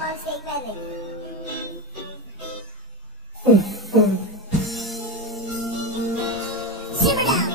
on stage medic. Simmer down.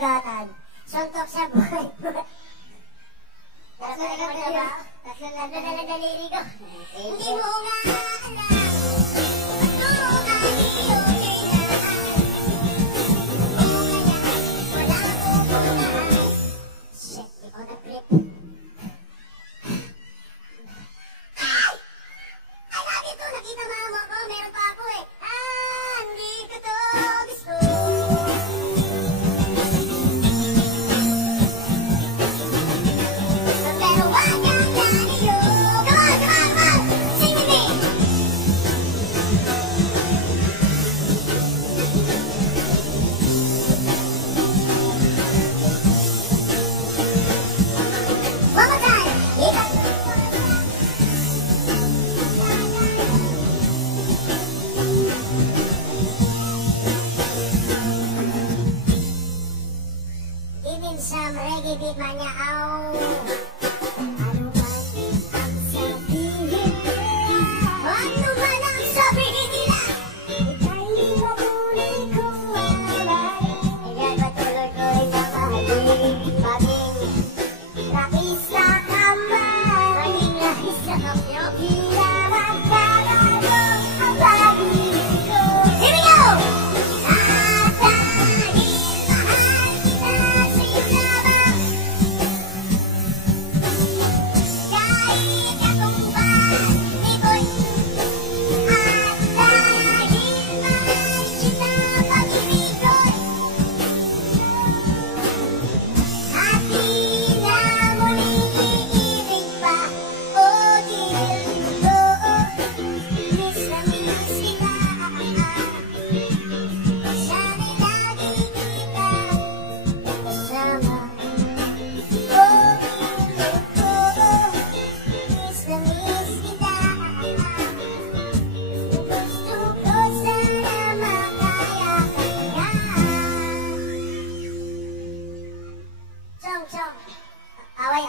sugatan. Suntok sa buhay mo. Tatlo na lang daliri ko. Hindi mo nga alam. Pagturo ka iyo kailangan. O kaya wala ko pupuntahan. Shit, di ko na-flip. Ay! Ay, lagi to. Nakita mama ko. Meron pa ako eh. Hindi ko to gusto. Pero wag kang laliyo. Come on, come on, come on. Sing with me. One more time. Even some reggae beat manya au. Ano man ang sabihin nila, ano man ang sabihin nila, ika'y mabuhay kung mabalik. Ayan, patuloy ko'y mamahalin. Maging rakis na kamay, maging rakis na kamyo. Hila magkakaroon ang pag-ibig ko. Here we go! At dahil mahal kita sa itlabang, kahit akong balikoy. At dahil mahal kita pag-ibig ko'y, at di na muling iibig pa. O dil ko, miss na miss kita. Sana'y lagi kita kasama. O dil ko, miss na miss kita. Gusto ko sana makaya kaya. Chong. Away,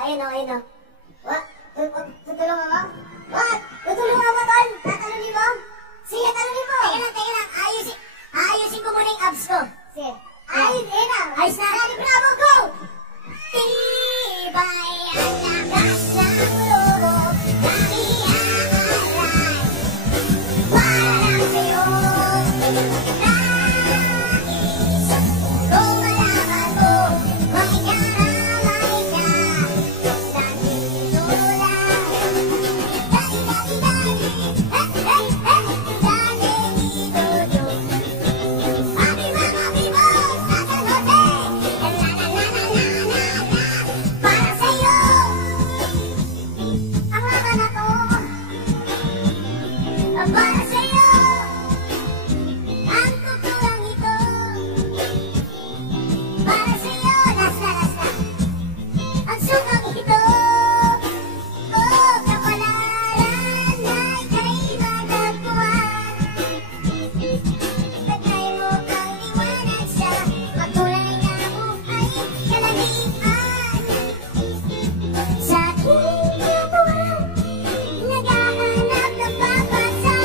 ayun o. What? Tutulungan mo? What? Tutulungan mo, Tol? Tatalunin mo? Sige, talunin mo. Teka lang. Aayusin ko muna yung abs ko. Sige. Ayun na. Ayos na. Ready, bravo, go! Tibay ang lakas ng loob na iaalay. Para lang sa'yo. Nais kung malaman mo, makikarama ka. Nandito lang. Dali. Dali dito yun. Happy mga people sa San Jose. La. Para sa'yo. Ang mga na to. Para sa'yo. Ang kukulang ito. Para sa'yo. Last na. Ang sukang ito. Kapalaran na ika'y matagpuan. Tagnay mo kang liwanag sa makulay na buhay kalalian. Sa aking katawan, naghahanap ng papasa.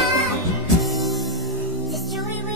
Just you with a